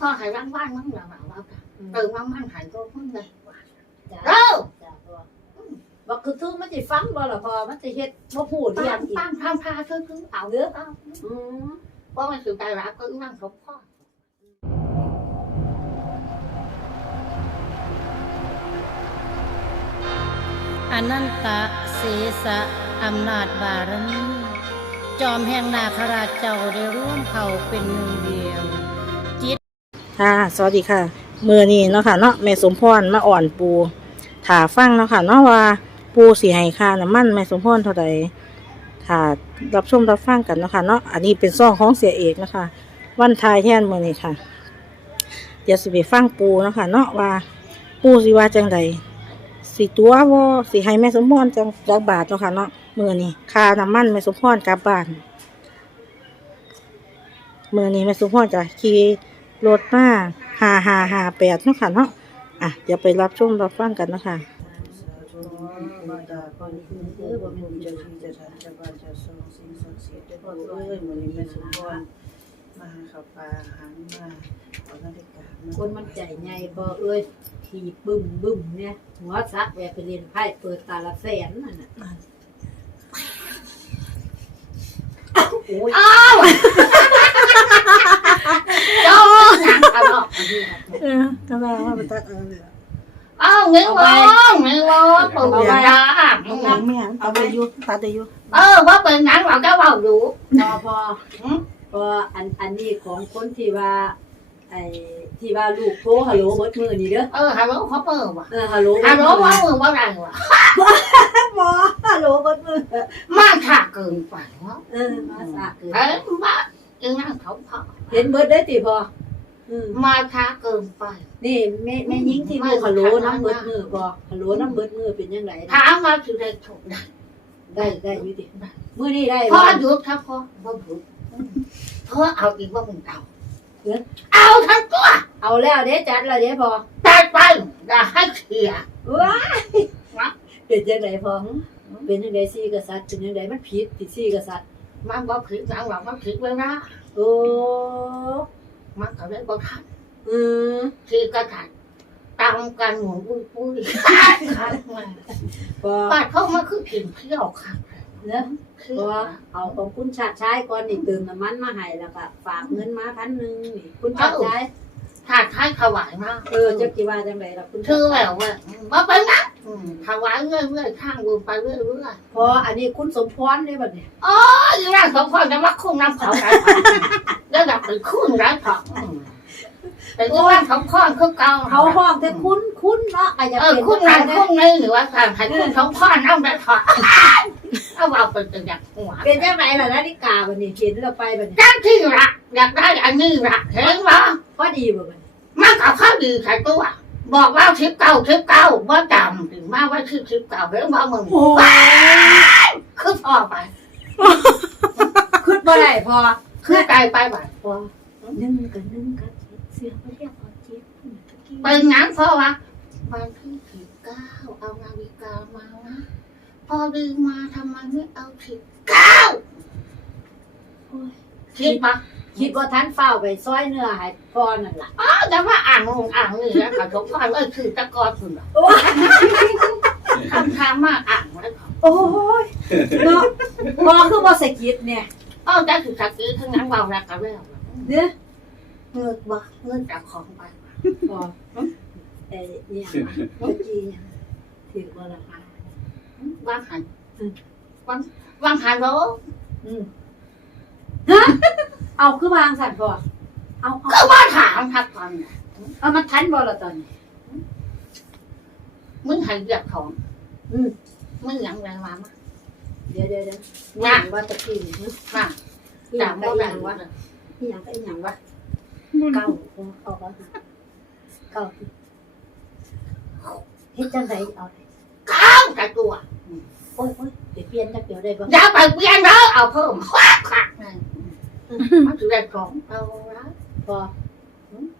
พ่อหายร่างบ้านมั้งเหรอว่าว่าตื่นมามั่งหายก็มั่งเลยจ้าเร็วจ้าพ่อบอกคือทูมันสิฟังบ่ล่ะพ่อมันสิเฮ็ดบ่พูดเรียปั้งงอีกปั้งทำพาคือคือเอาเยอะเอาอืมเพราะมันคือใจรักก็นั่งสมพ่ออนันตะเสสะอำนาจบารมีจอมแห่งนาคราชเจ้าได้ร่วมเขาเป็นหนึ่งเดียว ค่ะ สวัสดีค่ะ มือนี้เนาะค่ะเนาะแม่สมพรมาอ่อนปูถาฟังเนาะค่ะเนาะว่าปูสีให้ค่าน้ำมันแม่สมพรเท่าใดค่ะรับชมรับฟังกันเนาะค่ะเนาะอันนี้เป็นซ่องของเสียเอกนะคะ วันทายแท่นมือนี้ค่ะเดี๋ยวสิไปฟังปูเนาะค่ะเนาะว่า ปูสิว่าจังใดสีตัวว่าสีให้แม่สมพรจังจักบาทเนาะค่ะเนาะมือนี้ค่าน้ำมันแม่สมพรกลับบ้านมือนี้แม่สมพรจะขี่ รถมาหาหาหาแปดเนาะค่ะเนาะอะเดี๋ยวไปรับชมรับฟังกันเนาะค่ะมาดาปานิคุเอ้ยบ่มีจะที่จะทันจะบาจะส่งสิ่งศักดิ์สิทธิ์ได้บ่เอ้ยมื้อนี้แม่สมพรมาหาข้าวปลาอาหารมาเอานาฬิกามาคนมันใจใหญ่บ่เอ้ยทีบึ้มบึ้มเนี่ยหัวซักแวะไปเรียนไพ่เปิดตาละแสนนั่นน่ะโอ้ยอ้าวโอ้หนังตลอด เออทำไมว่าไปตัดเออเลยอ้าวเงี้ยร้องเงี้ยร้องปู่ยาหนังไม่หันเอาไปยุตัดได้อยุเออว่าเป็นหนังเราก็ว่าอยู่พอพอพออันอันนี้ของคนที่ว่าไอ้ที่ว่าลูกโทรฮัลโหลเบิดมือนี่เด้อเออฮัลโหลเขาเปิดว่ะเออฮัลโหลฮัลโหลว่ามึงว่าไรวะบอฮัลโหลเบิดมือมาถ่าเกินไปวะเออมาสะคือเอ้ยมา จึงนั่งเขาพอเห็นเบิดได้ติพออืมมาช้าเกินไป นี่แม่แม่ยิงที่ลูกฮัลโหลน้ำเบิดมือพอฮัลโหลน้ำเบิดมือเป็นยังไงถามมาถึงได้ถูกได้ได้ได้อยู่ติมือนี่ได้พ่อบ่หยุดครับพ่อพ่อหยุดพอเอาอีกว่ามึงเอาเอาทั้งตัวเอาแล้วเด้จัดแล้วเด้พอตัดไปอย่าให้เสียว้ายเป็นยังไงพอเป็นยังไงซี่กษัตริย์เป็นยังไงมันผิดติซี่กษัตริย์ มันบ่ผิดหลังหลังมันผิดเลยนะโอ้มันก็เลยบ่ทันอืมที่กระถันตามกันหมุนปุ้ยปุ้ยขาดขาดมาพอปาดเข้ามาคือผินเที่ยวค่ะเนอะคือเพราะว่าเอาของคุณชาติชายก่อนนี่เติมน้ำมันมาให้แล้วก็ฝากเงินมาพันหนึ่งนี่คุณชาติชายถ้าท้ายถวายมาเออจักจีว่าจังไรล่ะคุณคือชาแบติชายบว่าว่าเป็นนะ ถวายเรื่อยเรื่อยๆข้างบุญไปเรื่อยเรื่อยพออันนี้คุณสมพรเนี่ยบัดเนี่ยๆอ๋อยี่ร่างสมพรจะมาคุ้มน้ำเขาได้แล้วแบบเป็นคุ้มได้ถอแต่ยี่ร่างสมพรคือเก่าเขาห้องแต่คุณคุณเนาะอาจจะเออเป็นคุ้มจันั้งนใดคุ้มนี่หรือว่าการให้คุ้มสมพรน้ำได้ถอเอาเอาเป็นตัวอย่างหัว เป็นจังไรล่ะนาฬิกาบัดนี้เห็นเราไปบัดนี้จ้างที่รักอยากได้อันนี้รักเห็นไหมพอดีบ่บัดนี้มันกับข้าวดีใครตัว บอกว่าชิปเก่าชิปเก่าว่าจำถึงมาว่าชื่อชิปเก่าเห็นว่ามึงคือพอไปขึ้นบ่ได้พอคือใจไปบ่พอนึ่งกันนึ่งกันเสียงบ่เรียกพอเจี๊ยบตะกี้เป็นงั้นเพราะว่าวันที่สิบเก้าเอานาฬิกามานะพอดีมาทำไมไม่เอาสิบเก้าโอ้ยคิดปะ คิดว่าท่านเฝ้าไปซอยเนื้อให้พ่อนั่นล่ะอ๋อแต่ว่าอ่างลงอ่างนี่นะเขาบอกว่าเออคือตะกอนคุณทำทางมาอ่างไว้ก่อนโอ้ยเนาะพอคือบ่สะกิดเนี่ยเออได้คือสักทีทั้งนั้นเบาแล้วกันแล้วเด้อเงินบ่เงินจากของไปพอเอ้เนี่ยตะกี้เนี่ยถือว่าราคาวางหันวางวางหันโลอืม ฮะเอาคือวางสั่นพอเอาเอาก็ว่าถามทักตอนเนี่ยเอามาทันบ่ละตอนนี้มึงหันเหยียบของอืมมึงหยังไงมามาเดี๋ยวเดี๋ยวเดี๋ยวน่ะว่าตะกี้นี่มาอีหยัจางกก็บ่อีหแบ่ยังงวะวะอีหยังก็อีหยังวะเก้าเอาวะเก้าเฮ็ดจังไดเอาได้ข้าวกับตัวโอ้ยโอ้ยเดี๋ยวเปลี่ยนจักเดี๋ยวได้บ่อย่าไปเปลี่ยนเด้อเอาเพิ่มควักควักนั่น มันถือได้ของเอาละพอ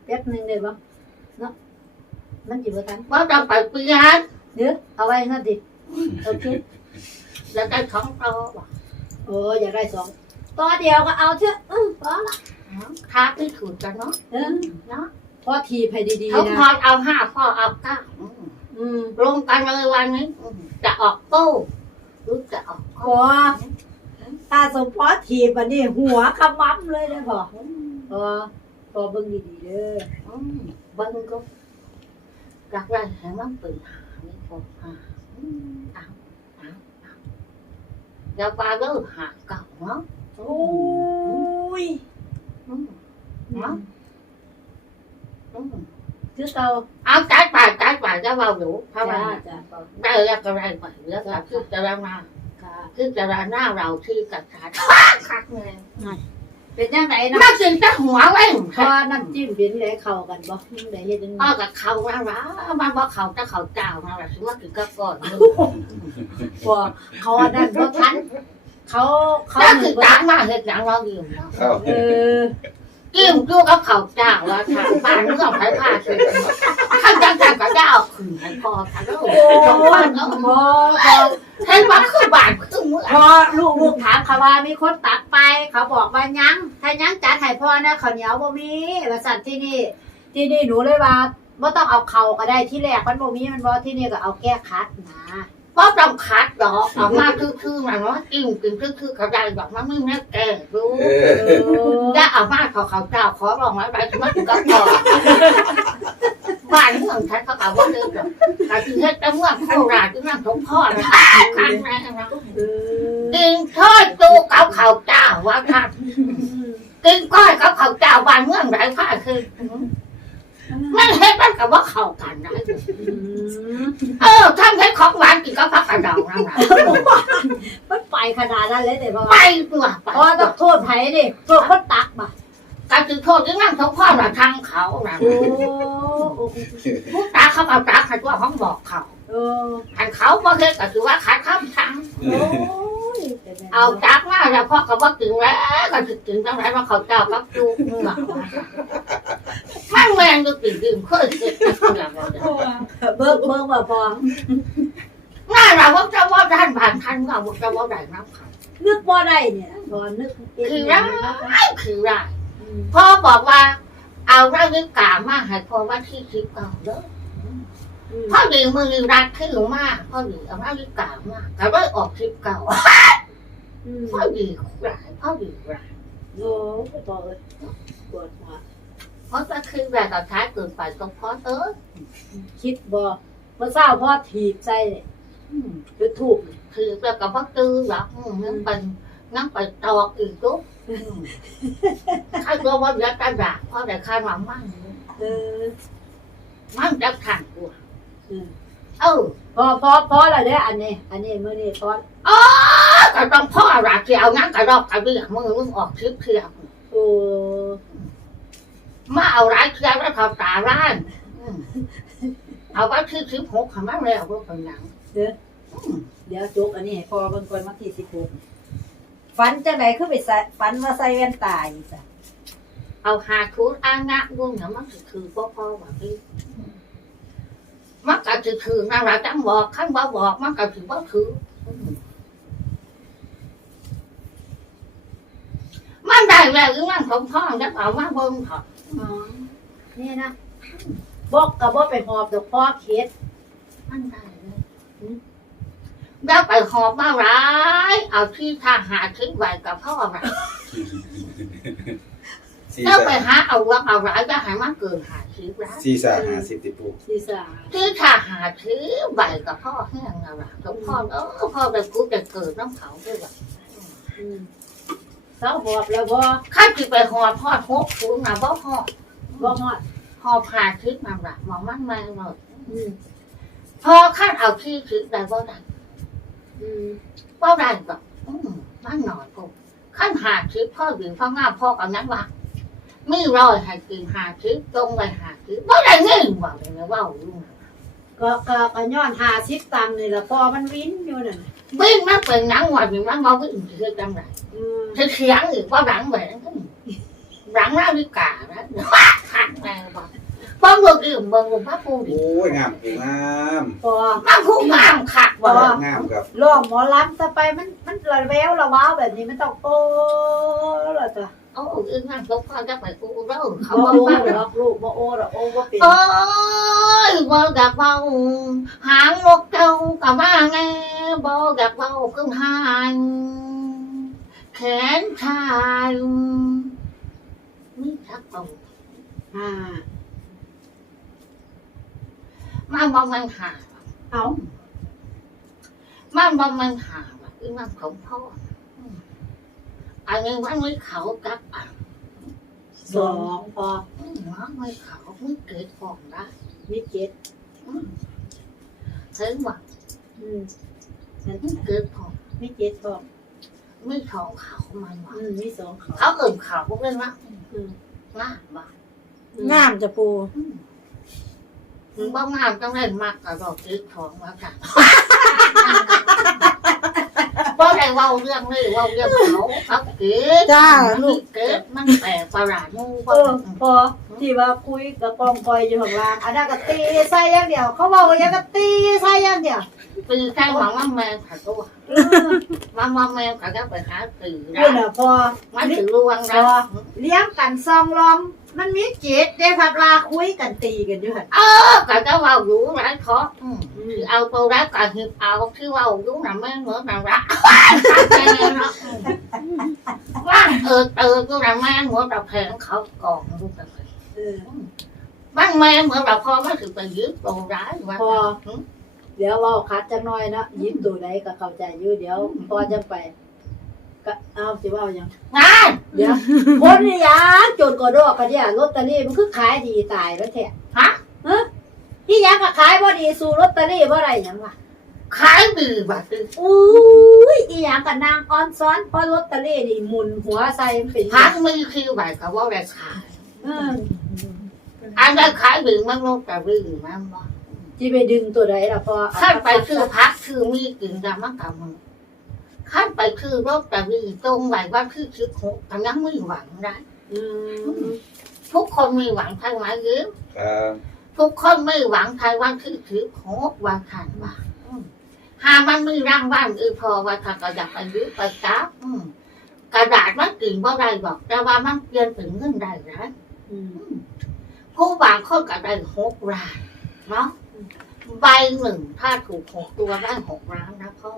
แป๊บหนึงได้บ่เนาะมันอยู่บ่ทันว่าต้องไปเปลี่ยนเด้อเอาไว้นั่นดิโอเคแล้วได้ของเอาว่ะโอ้อยากได้สองต่อเดียวก็เอาเถอะอือพอละอเนาะท้าที่ถูกกันเนาะเออเนาะพ่อทีให้ดีเขาๆนะพอเอาห้าพ่อเอาเก้าอืมอืมลงกันเลยวันนี้อืมจะออกโต้หรือจะออกพอ ตาสมพอทีบอันนี้หัวขมับเลยนะพ่อพอพอเบิ่งดีๆเด้ออืมเบิ้งก็รักไรแห่งมันเป็นหาไม่พอหาอืมเอาเอาเอาเดี๋ยวปลาเลิกหาเก่าเนาะโอ้ยอืมเนาะอืม คือเก่าเอาใจไปใจไปจะเบาหนูเพราะจ้าว่าจ้าพ่อได้แล้วก็ได้ไปแล้วก็คือจะรามา ค่ะคือจะราหน้าเราที่กัดขาดคักเลยเป็นยังไงนะน่ากินแต่หัวไว้พอน้ำจิ้มเป็นไรเข้ากันบ่ยังไงเฮ็ดจังพ่อไงกับเขาแล้วละมันว่าเขาจะเขาเจ้ามาแบบถือว่ากินก็ก่อนพอเขาอันนั้นบ่ทันเขาเขาแล้วหคืนึ่องบ่จ้าทังนมาเหตุการณ์เราอยู่เนาะครับเออกิ้มจู้กับเขาเจ้าว่าทางบ้านเรื่องไผ่ผ้าคือข้างจังจังก็จะเอาขืนให้พ่อค่ะแล้วโอ้สองคนเนาะพอพอ เห็นว่าคือบาดตึงมือพอลูกลูกถามเขาว่ามีคนตักไป เขาบอกว่ายังถ้ายังจัดให้พ่อนะข้าวเหนียวบ่มีว่าสั่นที่นี่ ที่นี่หนูเลยว่าไม่ต้องเอาเข่าก็ได้ที่แรกมันบ่มีมันบ่ที่นี่ก็เอาแก้คัดนะ เพราะต้องคัดดอกออกมาคือๆมันว่ากิ้มกินคือๆเขาได้แบบมันไม่แน่แก่รู้เอเอออถ้าเอามาเขาเขาเจ้าขอร้องไว้ไปถึงมาถึงก็พอบ้านเมืองฉันเขาเอาว่าเดิมหรอกแต่ที่เฮ็ดแต่เมืองโคราชที่นั่งสมพ่อนะครั้งแรกนะเออกินทอดตูกับเขาเจ้าว่าท่านกินก้อยกับเขาเจ้าบ้านเมืองไรผ้าคือ ไม่เฮ็ดมันกับว่าเข้ากันนะอืมเออทำเฮ็ดของหวานกินกับผักกระเดองนั่นแหละมันไปขนาดนั้นเลยแต่พ่อไปตัวไปพ่อต้องโทษไผดิโทษคนตักบ่ะการถือโทษที่นั่งสมพ่อน่ะทางเขานะโอ้โอ้ผู้ตาเขาเอาตาขัดว่าเขาบอกเขาเอออันเขาบ่เฮ็ดก็คือว่าขาดคำสั่งโอ้ยเอาจากมาแล้วพ่อก็บ่กินแล้วก็ถึงถึงจังไรว่าเขาเจ้ากับจูเมื่อมัน แมงก็กินดื่มเคยเกิดอะไรบ่ได้เบิ่งเบิ่งว่าพอน่าเราว่าจะว่าด้านผ่านทันเราว่าจะว่าได้น้ำเขานึกบ่ได้เนี่ยพอนึกเงคือได้คือได้อืมพ่อบอกว่า เอาเรื่องนี้กามาให้พ่อว่าที่คิดเก่าเด้ออืมพ่อดีมือรักขึ้นมากพ่อดีเอาเรื่องนี้กามาก็เลยออกคลิปเก่าอืมพ่อดีหลายพ่อดีหลายโอ้ยพอเอ้ยปวดหัวเพ ราะก็คือแบบตอนท้ายเกินไปตรงพ่อเออคิดบ่เมื่อเช้าพ่อถีบใส่เนี่ยอืมจุดทูบคือแบบกับพ่อตื้อหรอกอืมนั่งเป็นนั่งไปตอกอีกทุกข้าตัวว่าเดี๋ยวจะด่าพ่อแต่ข้ามามั่งเออมั่งจะขันกูอืมเออพอพอพอแล้วเด้ออันนี้ อันนี้มื้อนี้พออ๋อก็ต้องพ่อรักที่เอางั้นกระดอกกระเบียมือมึงออกคลิปเทียบโอ้ มาเอาร้ายเทียบแล้วทำตาร้านอืมเอาไว้ที่คลิปหกทำไมแล้วก็เป็นหนังเดี๋ยวจกอันนี้ให้พอเบิ่งก่อนวันที่16ฝันจังไดคือไปใส่ฝันว่าใส่แว่นตาอีกจ้ะเอาหาทุนอ้างงะรุ่นเนี่ยมันคือคือพ่อพ่อว่าพี่มันก็คือคือนั่นแหละจังบอกขั้นบ่บอกมันก็ถือว่าคืออืมมันได้แล้วหรือมันของพ่อจะเอามาเบิ่งเถอะ อ๋อนี่นะบอกก็บ่ไปหอบดอกพ่อเข็ดมันได้เลยแล้วไปหอบมาร้ายเอาที่ทหารทิ้งไว้กับพ่อน่ะสี่แล้วสาไปหาเอาวังเอาร้ายจะให้มันเกินหาชีวิตร้ายสี่สาหาสิบติปูที่สามที่ทหารทิ้งไว้กับพ่อแห้งนะล่ะกับพ่อเออพ่อไปกูจะเกิดน้ำเขาด้วยว่ะอืม เช้าหอบแล้วบ่ข้าที่ไปหอบพ่อทบทุนนะบ่พ่อบ่ฮอดหอบผ่าทิศมาละมองมันมาเลยอืมพอข้าเอาที่ทิศได้บ่ได้อืมบ่ได้ก็อืมมันหน่อยกูขั้นหาทิศพ่อหญิงพ่องามพ่อกับนั้นว่ามีรอยให้กินหาทิศตรงไปหาทิศบ่ได้เงินว่าเลยนะว่าอยู่นะก็ก็ก็ย้อน50ตังค์นี่ล่ะพอมันวินอยู่นั่นน่ะ วิ่งมันเป็นหนังวันนี้มันมาวิ่งคือจังไรอืมเธอเสียงอีกว่าหลังแหวนหลังนาฬิกานะว้าขัดแม่บอกป้องเบิกอื่นเบิกพระปูดิโอ้ยงามปูงามพอมันคู่งามขัดบอกงามครับร้องหมอลำต่อไปมันมันระแววระว้าวแบบนี้มันต้องโอ้ละจ้ะ โอ้อึ้งนั่งตกพ่อจะไปกูเด้อเขาบ่บอกโอ้ว่าดอกลูกบ่โอ้ดอกโอ้บ่เป็นเอ้ยบ่อยากเบาหางนกเจ้ากับว่าไงบ่อยากเบาขึ้นหางแขนชายมีทักเอาอ่ามันบ่มันหาเอามันบ่มันหาอึ้งนั่งของพ่อ อันนี้มันไม่เขากับอะสองพออืมมันไม่เขาไม่เกิดฟองได้มีเจ็ดอืมถึงว่าอืมไม่เกิดฟองมีเจ็ดพอไม่ท้องเขามันว่าอืมมีสองเขาเขาเอิ่มเขาพวกเรื่องว่าอืมง่ายบ่งามจะปูมึงบ้างามต้องเล่นมากกว่าดอกเกิดของว่าค่ะ เพราะอะไรว่าเรื่องนี้ว่าเรื่องเขาเขาเกิดจ้ามันลูกเกิดมันแปลกประหลาดงูเอบ่อพอที่ว่าคุยกับกองกอยอยู่ข้างล่างอันนั้นก็ตีใส่อย่างเดียว เขาบอกว่าอย่างก็ตีใส่อย่างเดียวตีแค่หวังว่าแมวขาตัวเออว่าว่าแมวขาจะไปหาตีคุได้ณน่ะพอมันถือรวงนะเลี้ยงกันซองลอม มันมีเจ็ดได้พัดว่าคุยกันตีกันอยู่หั่นเออก็จะว่าอยู่ร้านเขาอืมเอาตัวรักกับหิบเอาที่ว่ารู้นะแม่เหมือนนะรักว่าเออเออกูนะแม่เหมือนเราแพงเขาก่อนรู้กันเลยเออบ้านแม่เหมือนเราพ่อไม่ถึงไปยึดตัวร้ายว่าพอเดี๋ยวเว่าคัดจังน้อยเนาะยิ้มตัวใดก็เข้าใจอยู่เดี๋ยวพอจังไป ก็เอาสิเว่าหยังงานเดี๋ยวคนนี่หยังจนกระดอกกันเนี่ยลอตเตอรี่มันคือขายดีตายแล้วแท้ฮะที่หยังก็ขายบ่ดีสู่ลอตเตอรี่บ่ได้หยังวะขายดีบัดนี้อุ้ยอีหยังก็นางออนซ้อนเพราะลอตเตอรี่นี่หมุนหัวใส่มันเป็นพันมีคิวแบบกับว่าได้ขายเอออันนั้นขายดีมันลงแต่ดีมันบ่ที่ไปดึงตัวใดล่ะพอขั้นไปคือพักคือมีกินดำมันกับมึง ขั้นไปคือรถแต่ดีตรงไหนว่าคือคือหกอันนั้นไม่หวังได้อืมทุกคนมีหวังใช่ไหมยืมครับทุกคนไม่หวังใครว่าคือถือโคกว่าขันว่าอืมหามันมีร่างบ้านอือพอว่าขันก็อยากไปยืมไปจับอืมกระดาษมันกิ่งว่าได้บอก แต่ว่ามันเปลี่ยนเป็นเงินได้นะอืมผู้บางคนก็ได้หกรายเนาะใบหนึ่งถ้าถูกหกตัวได้หกล้านนะพ่อ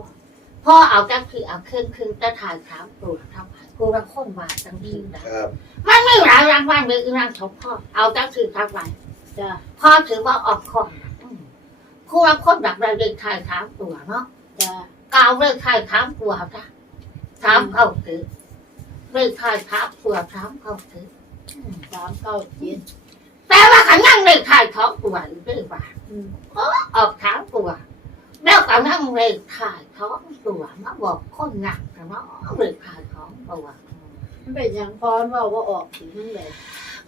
พ่อเอาจักคือเอาเครื่องคืนจะถ่ายสามตัวทำไมกูรังคนบาทจังทีนะครับมันไม่หลายรางวัลเลยอีรางสองพ่อเอาจักคือทำไมจ้ะพ่อถือว่าออกคนอืมคู่รังคนแบบเราเด็กชายสามตัวเนาะจ้ะกาวเลขชายสามตัวจ้ะสามเข้าถือเลขชายสามตัวสามเข้าถืออืมสามเก้าเจ็ดแต่ว่าขันนั่งเลขชายท้องตัวอยู่ด้วยว่าอืมออกสามตัว แล้วก็นั่งเลขชายท้องตัวมาบอกคนหนักแต่ว่าเลขชายท้องตัวมันเป็นยังพรเว่าว่าออกถึงนั่นเลย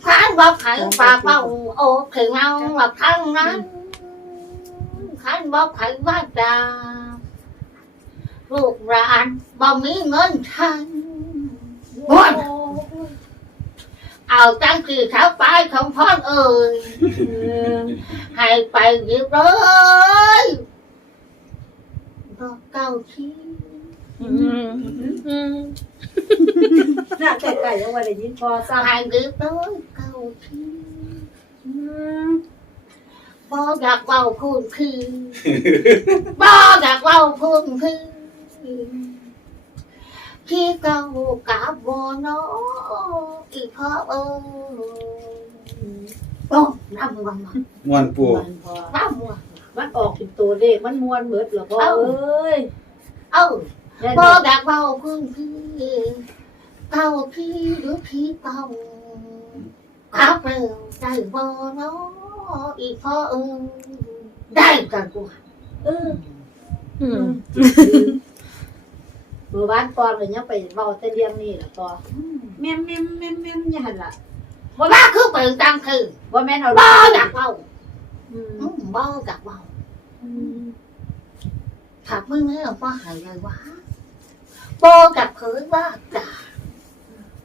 พระบอกไข่ปลาเป้าโอ้ถึงเอาหลับทั้งนั้นขันบอกไข่ว่าจะลูกหลานบ่มีเงินทันโอ้ยเอาจังคือเขาไปของพ่อเอ่ยให้ไปเยบร้อย รอเก้าที่อืมอืมน่าใกล้ๆยังว่าได้ยินพอซ้ให้เรียบร้อยเก้าที่ำอืมบ่อยากเว้าพูดคือบ่อยากเว้าพูดคือที่เก่ากาบเนาะอีพ่อเอ้ยโอ้น้ำมันม่วนปูน้ำมัน มันออกเป็นตัวเลขมันมวนเบิดเหรอพ่อเอ้า เอ้ยเอ้าแน่นบ่อนอยากเว้าพูดคือเก้าที่หรือที่เก่าครับเร็วได้บ่เนาะอีพ่อเออได้กันกูเอออืมเมื่อวานก่อนก็ยังไปเว้าแต่เรื่องนี้ล่ะพ่อแม่มแม่มแม่มแม่มอย่าหั่นล่ะว่าคือเป็นจังคือว่าแม่นเอาบ่อยากเว้าอืมอืมบ่อยากเว้าอืม ถ้ามึงไม่เอาพ่อหายเลยวะบ่อยากเผยว่าจ้า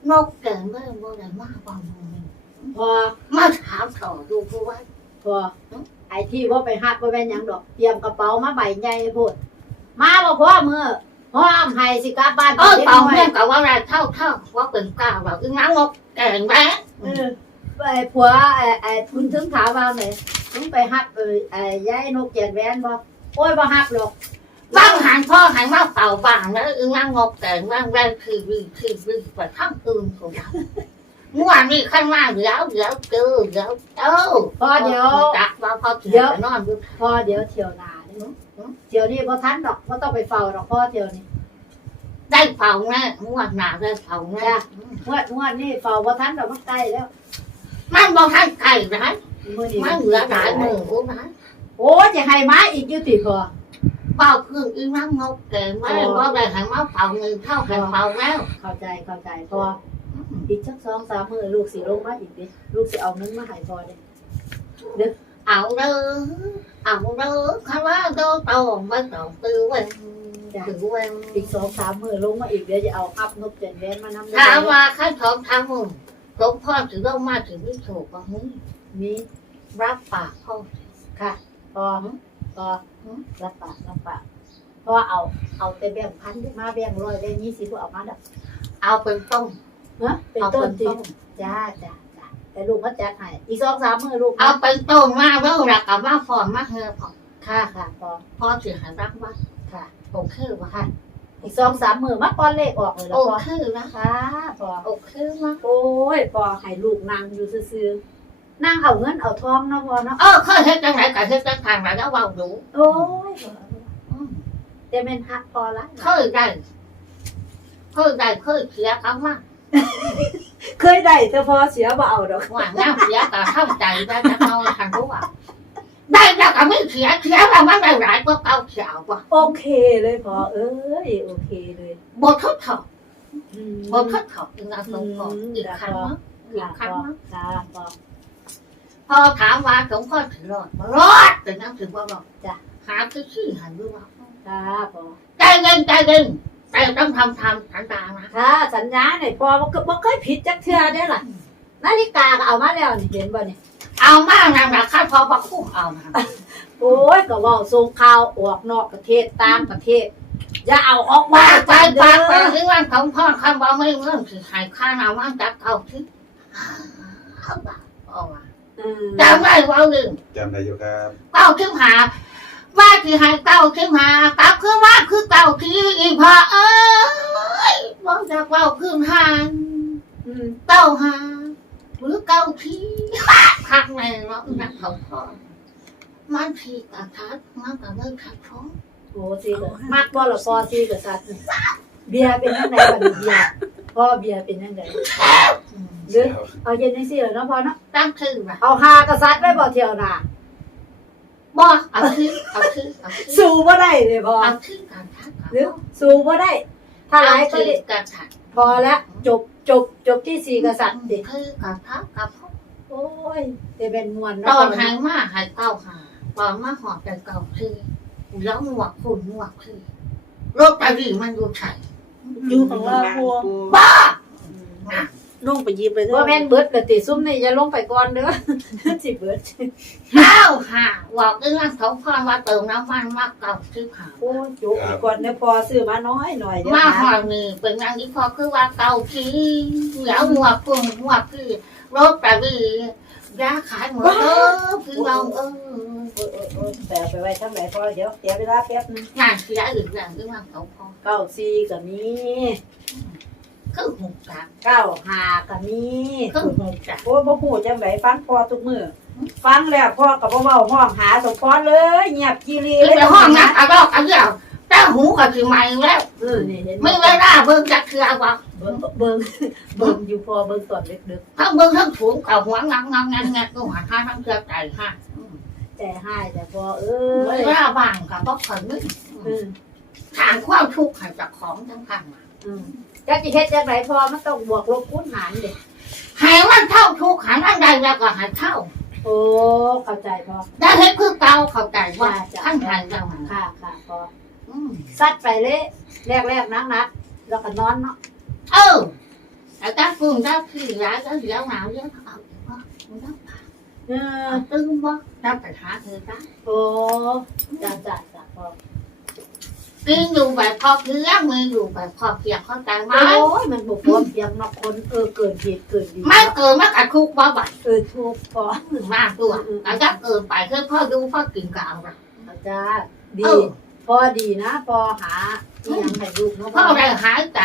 นกแก่เมื่อบ่ได้มาบ่มึงพอมาถามต่อดูผู้ว่าพอไอ้ที่ว่าไปฮักว่าแม่นหยังดอก เตรียมกระเป๋ามาใบใหญ่โพดมาบ่พ่อมือห้องให้สิกลับบ้านเออด็กเป่าน้ยเรื่องกับว่าอะไรเท่าเท่าว่าเป็นก้าวแบบอึ้งน้ำงกแก่งแบ๊ะเออไอ้ผัวไอ้ไอ้คุณถึงถามว่าไห นถึงไปฮับเออไอ้ยายนกเกียนแหวนบ่โอ้ยบ่ฮับหรอกบ้างหันพ่อหันมาเป่าบางแล้วอึ้งน้ำงกแก่งบ้างแรงคือวิคือวิไปทั้งอื่นของเราเมื่อวานนี้ขั้นมาเดี๋ยวเดี๋ยวเจอเดี๋ยวเจอพอเดี๋ยวจักว่าพอเดี๋ยวนอนดูพอเดี๋ยวเที่ยวหน้านี่เที่ยวนี้บ่ทันดอกบ่ต้องไปเฝ้าดอกพ่อเที่ยวนี้ได้เป่าแน่เมื่อวานหนาได้เป่าแน่งวดงวดนี่เฝ้าบ่ทันดอกมันใกล้แล้ว มันบอกให้ไก่นะ มื้อนี้มันเหลือหลายมือโอ้นะโอ้ยจะให้มาอีกอยู่ติพอเป่าเครื่องอึ้งน้ำงกแก่งไม่ว่าได้หันมาเป่าเงินเท่าหันเป่าแล้ว เข้าใจเข้าใจพออีกสักสองสามมื้อลูกสิลงมาอีกดิลูกสิเอาเงินมาให้พอเด้เอาเด้อเอาเด้อคำว่าโดนตองไม่ต้องตื่นเว้นตื่นเว้นอีกสองสามมื้อลงมาอีกเดี๋ยวจะเอาอัพนกเกียนแหวนมานำถามว่าขั้นสองทางมึงหลวงพ่อถือว่ามาถึงวิโสว่ามึง มีรับปากพ่อค่ะพอพอรับปากรับปากเพราะว่าเอาเอาแต่แบ่งพันมาแบ่งร้อยแบ่งยี่สิบเอามาดอกเอาเป็นต้นเนาะเป็นเอาต้เป็นนจริต้งนจ้าจ้าจ้าแต่ลูกมาจัดให้อีกสองสามมื้อลูกเอาเป็นต้นมาแล้วหลักกับว่าฟอนมาเฮอพอค่ะค่ะพอพ่อถือหันรักว่าค่ะโอเควะค่ะอีกสองสามมื้อมาก้อนเลขออกเลยแล้วโอพอเคนะค่ะพอโอเควะโอ้ยพอให้ลูกนั่งอยู่ซื่อๆ นั่งเอาเงินเอาทองเนาะพอเนาะ เออเคยเฮ็ดจังไหนกับเฮ็ดจังทางแล้วเว้าดูโอ้ยแต่แม่นฮักพอละเคยได้เคยได้เคยเสียคำว่าเคยได้แต่พอเสียบ่เอาดอกว่าน้ำเสียก็เข้าใจได้จะเอาทางรู้ว่าได้แล้วก็ไม่เสียเสียแล้วมันได้หลายก็เอาเสียเอาว่ะโอเคเลยพอเอ้ยโอเคเลยบททดสอบอืมบททดสอบจึงเอาตรงก่อนอีกครั้งนะอีกครั้งนะค่ะ พอพอถามว่าหลวงพ่อถึงรอดรอดแต่นั่งถึงว่ารอดจ้ะหาคือชื่อหันด้วยว่าค่ะพอใจเย็นใจเย็นแต่ต้องทำทำสันตานะค่ะสัญญาเนี่ยพอบ่เคบ่เคยผิดจักเทื่อเด้อล่ะนาฬิกาก็เอามาแล้วนี่เห็นบ่นี่เอามากนะนะข้าพอประคุ้มเอานะโอ้ยก็เว้าส่งข่าวออกนอกประเทศต่างประเทศอย่าเอาออกมาปากไปจังเด้ปากไปอที่ว่าของพ่อคำว่าไม่เรื่องคือหายข้านามันจักเอาที่เอาบ้าเอามาอืม จำได้ว่าลืมจำได้อยู่ครับเก้าขึ้นหา ว่าที่ให้เก้าขึ้นหากลับคือว่าคือเก้าที่อีพอเอ้ยบอกจากเก้าขึ้นหาอืมเก้าหาหรือเก้าที่พักในเนาะนักเขาพอมันทีกระทัดมันก็ไม่ทัดท้องโอ้สิก็มักบ่ล่ะพอสิก็สัตว์นี่ เบียร์เป็นจังไดบัดนี้เบียร์พ่อเบียร์เป็นจังไดหรือเอาเย็นจังซี่เหรอเนาะพ่อเนาะตั้งชื่อมาเอาหากษัตริย์ไว้บ่เที่ยวหน้าบ่เอาชื่อเอาชื่อเอาชื่อสู้บ่ได้เลยพ่อเอาชื่อการทัดหรือสู้บ่ได้ ถ้าหลายก็ชื่อได้การทัดพอแล้วจบจบจบที่สี่กษัตริย์ดิคือการทัดกับพ่อโอ้ยแต่เป็นมวลตเนาะอนหายมาหายเก้าหาตอนมาหอดแต่เก่าคือแล้วหนวกคุณหนวกคือโรคตาดีมันอยู่ใส่ อยู่ข้างล่างบัวบ้าลงไปหยิบเลยเด้บ่อแม่นเบิดละติซุ่มนี่อย่าลงไปก่อนเด้อสิเบิดเก้าหาบอกเรื่องเขาพรว่าเติมน้ำมันมาเก่าซื้อขาวโอ้ยจุกอีกก่อนเด้อพอซื้อมาน้อยหน่อยเดี๋ยวมาหหาอดนี่เป็นอย่างนี้พอคือว่าเก่าคือแล้วหนวกคุณหนวกคือโรคตาดี ยาขายหมดเออคือเราเออโอ้ยโอ้ยโอ้ยแต่เอาไปไว้ทางไหนพอเดี๋ยวเสียเวลาแป๊บนึงงานเสียอื่นอย่างที่ว่าเขาพอเก้าสี่ก็มีคือหุบจักเก้าห้าก็มีคือหุบจักโอ้ยบ่ฮู้จังไดฟังพอทุกมื้อฟังแล้วพ่อก็บ่เว้าห้องหาสมพรเลยเงียบกีรีคือเลยไปห้องนักอะรอกอะเดียว แต่หูกับคือไม่แล้วเออนี่เห็นไม่เวลาเบิ่งจักคือว่าเบิ่งเบิ่งเบิ่งอยู่พอเบิ่งตอนดึกทั้งเบิ่งทั้งถูงกับหัวงังงังงังงังก็หัวท่าทั้งเชือกใจค่ะๆใจหายแต่พอเอ้ไม่ยเวลาบ้างกับก็คนนึงอืมทางความทุกข์ให้จากของทั้งพังอืมจักสิเฮ็ดจังไดพอมันต้องบวกลบคูณหารเด้ให้มันเท่าทุกข์หันอันใดแล้วก็ให้เท่าโอ้เข้าใจพอได้เห็นคือเก่าเข้าใจว่าท่านหันจังมันค่ะค่ะพอ อืมซัดไปเลยแรกๆนักๆแล้วก็นอนเนาะ เออแต่ถ้าคุณได้คือร้ายก็เดี๋ยวหนาวเยอะเอาอีกว่ามันต้องเออตื้มว่าได้ไปหาเธอได้โอ้จ้าจ้าจ้าพอกินอยู่แบบพอเพียงมืออยู่แบบพอเพียงเข้าใจไหมโอ้ยมันบ่พร้อมเพียงเนอกคนเออเกิดเหตุเกิดดีไม่เกินมากระทุกบ่บัดเออถูกพอมากตัวอาจจะเกินไปเพื่อพ่อดูพ่อกินกเอาละอาจารย์ดี เออ พอดีนะพอหาอีหยังให้ลูกเนาะพ่อได้หายใจ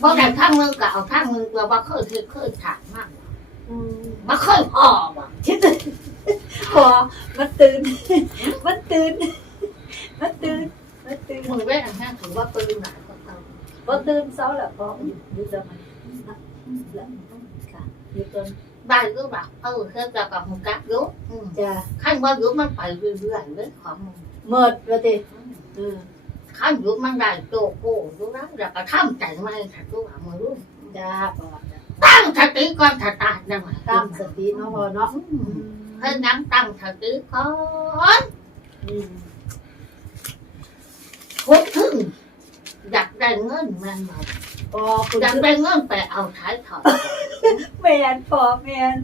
พ่อได้ทั้งมือก็เอาทั้งมือตัวบ่เคยเคยเคยถามมากอืมบ่เคยพอว่ะคิดพอมันตื่น มันตื่น มันตื่น มันตื่นมือได้ทางนั้นถือว่าปืนหนาก็เติมพอตื่นเช้าแล้วพออยู่อยู่จะมันนะแล้วค่ะอยู่จนได้ก็แบบเออเคยจะกับมึงกักยุอืมจะขั้นว่ายุมันไปเรื่อยๆเลยของมึง เมิดว่าติเออ ขั้นยุมันได้โจโก้ยุนั้นแล้วก็ทำใจไม่ถัดตัวมือรุ่นจ้าพอจ้ะตั้งสติก่อนถัดตาได้ไหมตั้งสติเนาะพอเนาะอือืมมเฮ้ยน้ำตั้งสติก่อนอืมคุดถึงอยากได้เงินมันมาพอคุณอยากได้เงินไปเอาท้ายถอยแมนพอแมน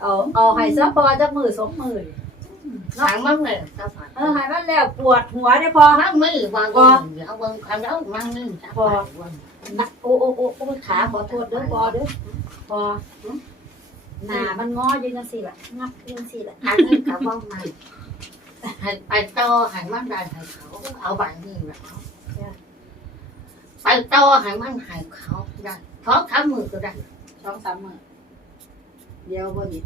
เอาเอาให้ซะพอจักมือสองมือ หางมันเลยก็ผ่านเออให้มันแล้วปวดหัวได้พอมันไม่ว่าเงินเดี๋ยวเบิ่งคำแล้วมันนี่จะไปวันนะโอ้โอ้โอ้โอ้ขาขอโทษเด้อพอเด้อพอหน้ามันงออยู่จังซี่ล่ะงับอยู่จังซี่ล่ะอันนี้กับว่ามันให้ไปต่อให้มันได้ให้เขาเอาแบบนี้แหละไปต่อให้มันให้เขาได้เพราะทำมือก็ได้สองสามมือเดี๋ยวบ่หยิบ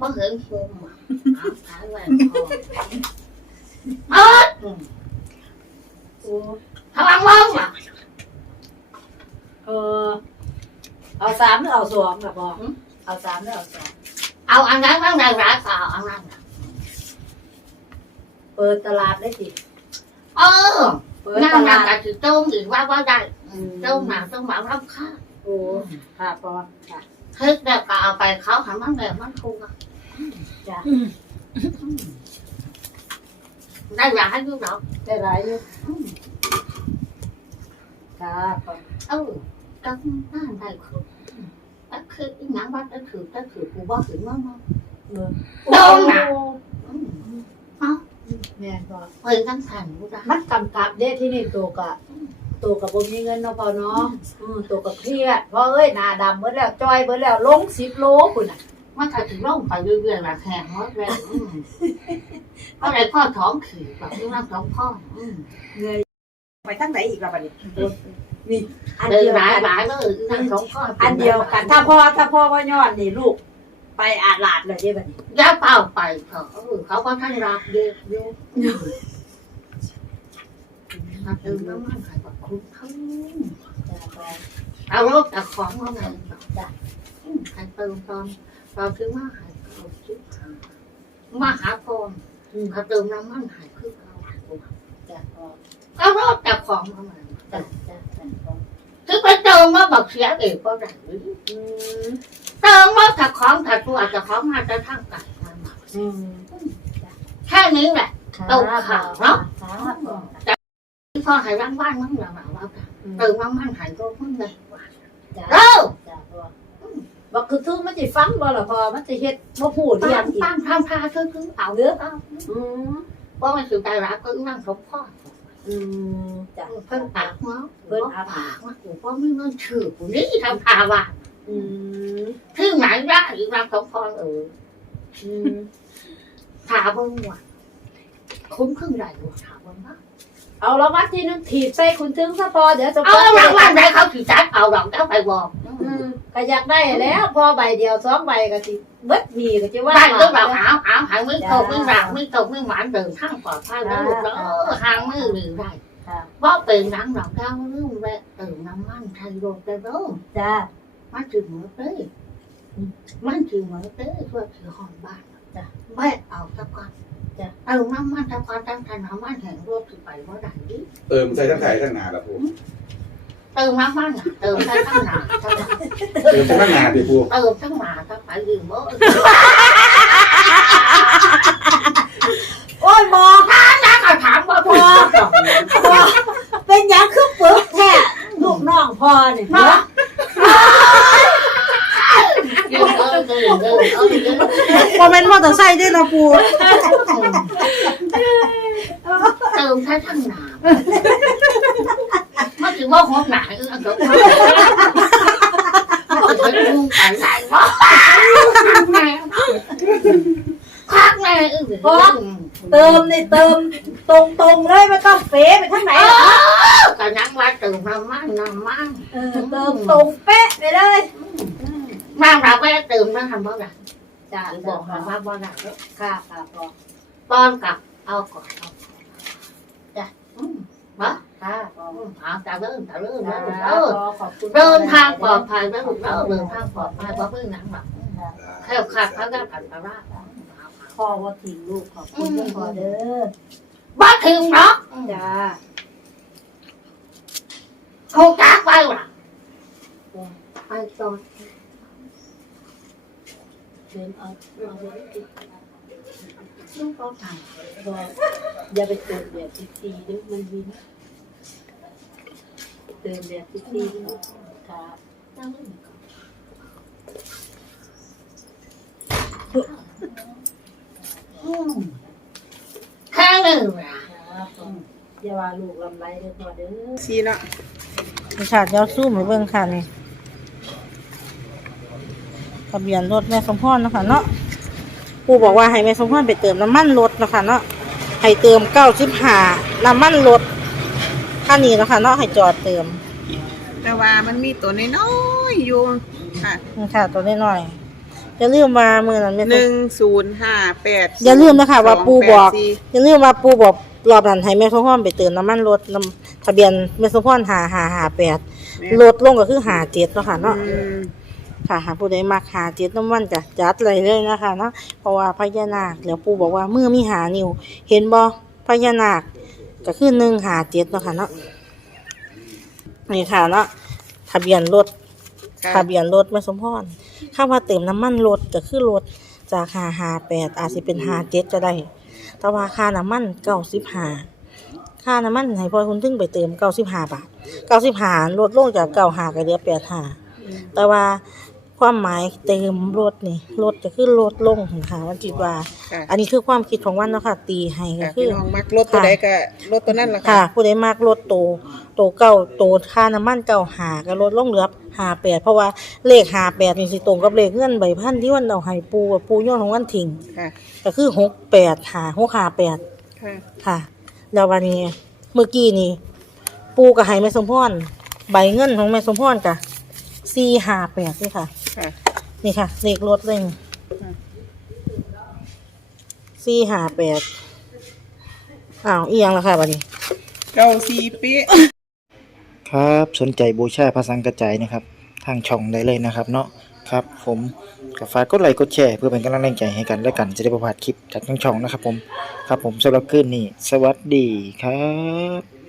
บ่เห็นภูมิอะเอาขายแหวนทองเอิดโอ้พลังมองอะเออ เอาสามหรือเอาสองล่ะพอกเอาสามหรือเอาสองเอาอันนั้นมันได้ร้ายเปล่าอันนั้นเปิดตลาดได้สิเออเปิดนั่งตนั่ลางดกับคือต้มอีกว่าว่าได้ต้มหนาต้มหมารับค่าโอ้ค่ะพอค่ะ เฮ็ดแล้วก็เอาไปเขาหันมันแบบมันถูกอะจ้ะได้ร้ายอยู่หรอกได้หลายอยู่ค่ะพอเออจังน่าได้คือก็คืออีหยังว่าจะถือจะถือกูว่าถึงมั้งมั้งเออโดนน่ะอืมแม่นพอเฮ้ยตั้งขันกูได้มันกำกับเด้ที่นี่ตัวกะ ตัวกับบ่มีเงินเนาะพอเนาะอืมตัวกับเครียดเพราะเอ้ยหน้าดำเบิดแล้วจอยเบิดแล้วลง10โลพุ่นน่ะมันก็ถึงร่องไปเรื่อยๆละแข็งหมดเลยอืมเพราะอะไรพ่อท้องขี่แบบที่นั่งท้องพ่ออืมเหนื่อยไปทั้งไหนอีกล่ะบัดนี้นี่อันเดินเดียวหลายกันหลายเลยนั่งท้องพ่ออัอันเดียวกัน ถ้าพ่อถ้าพ่อว่าย้อนนี่ลูก ไปอาดลาดเลยเด้บัดนี้ย่าเปล่าไปเถอะเออเขาก็ท่านรักเด็กเด็ก มาเติมน้ำมันขายแบบคุ้มทั้งจ้ะพอเอาของมาเลยจ้ะอืมใครเติมตอนตอนซื้อมาหายเขาซื้อหามาหาพรอืมเขาเติมน้ำมันหายคือเขาจ้ะพอเอารถจาของมาเลยจ้ะจ้ะจ้ะพอคือไปเติมมาบอกเสียเองก็ได้เติมรถจากของถัดตัวจากของมาจะทั้งกันมาอืมแค่นี้แหละค่ะเอาข่าวเนาะ ที่พ่อหายร่างบ้านมั้งเหรอแบบว่าอืมเติมน้ำมันหายรถมั้งเลยจ้ะเร็วจ้ะพอบ่คือคือมันสิฟังบ่ล่ะพอมันสิเฮ็ดบ่พูดปั้เรียงนอีกปั้นทำพาคือคือเอาเยอะเอาอืมเพราะมันคือใจรักก็นั่งสมพ่ออืมจ้ะเพิ่นปากเนาะเพิ่นอาปาปากกมากูก็ไม่เงินชื่อกูนี่ทำพาว่าอืมที่ไหนได้อีกนางสมพรเอออืมถาเบิ่งว่าคุ้มครึ่งใดว่าถาเบิ่งว่า เอาแล้ววัดที่นึงถีบใส่คุณถึงซะพอเดี๋ยวจะเอารางวัลได้เขาขี่จัดเอาดอกเจ้าไปบอกอืมก็อยากได้แล้ว พอใบเดียวสองใบก็สิเบิดมีก็จะว่าได้ก็แบบเอาเอาหางไม่ตกไม่หลักไม่ตกไม่หวานเดินข้างปลอดภัยแล้วลูกเนาะหางมือหรือได้ค่ะว่าเป็นหนังดอกเจ้าเรื่องแวะเติมน้ำมันไทยโรดได้เด้อจ้ามันถึงเหมือนเต้มันถึงเหมือนเต้เพื่อถือหอนบ้านจ้ะแวะเอาสักก่อนจ้ะ เอาน้ำมันสักก่อนตั้งแต่น้ำมันแห่งโรดถือไปเมื่อไหร่ดิเติมใส่ทั้งไข่ทั้งหนาละปูเติมน้ำมันอะเติมได้ทั้งหนาทั้งหนาเติมทั้งหนาดิปูเติมทั้งหนาทั้งไปยืมเมื่อโอ้ยหมอนักก็ถามว่าพอเป็นหยังคือปึกแท้ลูกน้องพอเนี่ยเนาะยืมเออเออเออเออเออ บ่แม่นมอเตอร์ไซค์เด้อนะปู เติ ติมทั้งทั้งหนามันถือว่าหกหนาเออเดี๋ยวมันจะดูกันไหนวะพักแม่เออ เติมนี่เติมตรงตรงๆเลยไม่ต้องเป๋ไปทางไหนหรอก ก็นั่งว่าเติมน้ำมันน้ำมัน เออเติมตรงเป๊ะไปเลย มาเราไปเติมนั่งทำบ่ได้ จ้า บบ อ อก ก มา มา ว่า ว่า บ่ได้ ค่ะค่ะพอป้อนกับเอาก่อนเอาก่อนจ้ะอืมวะค่ะพออืมเอาแต่เริ่มแต่เริ่มจ้านะลูกพเอออขอบคุณเดินทางปลอดภัยนะลูกเออเดินทางปลอดภัยเพราะเพิ่งหนังแบบแค่ขาดเขาก็ผ่านไปว่าพ่อว่าทิ้งลูกขอบคุณพ่อเด้อบ้าถึงเนาะจ้าเขาจากไปว่ะไปตอน เดินเอาเอาไว้ติดลูกเขาทบอกอย่าไปเติมแบบสิบสี่ด้วยมันวินเติมแบบสิบสี่ด้วยค่ะำนั่งเล่นก่อนอืมแค่หนึ่งอย่าว่าลูกลำไรเด้อพอเด้อซีเนาะนี่ค่ะเดี๋ยวสู้ให้เบิ่งค่ะนี่ ทะเบียนรถแม่สมพรเนาะคะเนาะปูบอกว่าให้แม่สมพรไปเติมน้ำมันรถเนาะคะเนาะให้เติมเก้าสิบห้าน้ำมันรถค่านี้เนาะคะเนาะให้จอดเติม แต่ว่ามันมีตัวน้อยๆอยู่ค่ะนี่ค่ะตัวน้อยๆอย่าลืมว่ามือนั้นแม่สมหนึ่งศูนย์ห้าแปดอย่าลืมนะคะว่าปูบอกสงแปดสี่อย่าลืมว่าปูบอกรอบนั้นให้แม่สมพรไปเติมน้ำมันรถน้ำทะเบียนแม่สมพรหาหาหาแปดรถลงก็คือหาเจ็ดเนาะค่ะเนาะ อืมค่ะหากผู้ใดมาหาเจ็ดน้ำมันจะจัดเลยเลยนะคะเนาะเพราะว่าพญานาคแล้วปู่บอกว่าเมื่อมีหานิ้วเห็นบ่พญานาคก็คือหนึ่งหาเจ็ดเนาะค่ะเนาะนี่ค่ะเนาะทะเบียนรถค่ะทะเบียนรถแม่สมพรข้าว่าเติมน้ำมันรถก็คือรถจากหาหาแปดอาจจะเป็นหาเจ็ดก็ได้แต่ว่าค่าน้ำมันเก้าสิบห้าค่าน้ำมันให้พ่อคุณถึงไปเติมเก้าสิบห้าบาทเก้าสิบห้าลดลงจากเก้าหาก็เหลือแปดห้าแต่ว่า ความหมายเติมรถนี่รถจะขึ้นรถลงค่ะวันจิตว่า ค่ะ อันนี้คือความคิดของวันเนาะค่ะ ตีให้ก็ค่ะคืพี่อ น้องมักรถตัวใดก็รถตัวนั้นล่ะค่ะ ค่ะ ผู้ใดมากรถโตโตเก้าโตค่าน้ำมันเก่าหาก็ลดลงเหลือหาแปดเพราะว่าเลขหาแปดนี่สิตรงกับเลขเงื่อนใบพันที่วันเอาให้ปูว่าปูย้อนของวันทิ้งค่ะ ก็คือหกแปดหาหกหาแปด ค่ะค่ะแล้ววันนี้เมื่อกี้นี่ ปูกับไห้แม่สมพรใบเงินของแม่สมพรกะสี่หาแปดนี่ค่ะ ค่ะ นี่ค่ะ เลขรถเลยนี่อืมสี่หาแปดอ้าวอีหยังแล้วค่ะบัดนี้ เก้าสี่ปีครับสนใจบูชาพระสังกระจายนะครับ ทางช่องได้เลยนะครับ เนาะครับผมก็ฝากกดไลค์กดแชร์เพื่อเป็นกำลังใจให้กันและกันจะได้ประพลาดคลิปจากทางช่องนะครับผมครับผมสำหรับคืนนี้สวัสดีครับ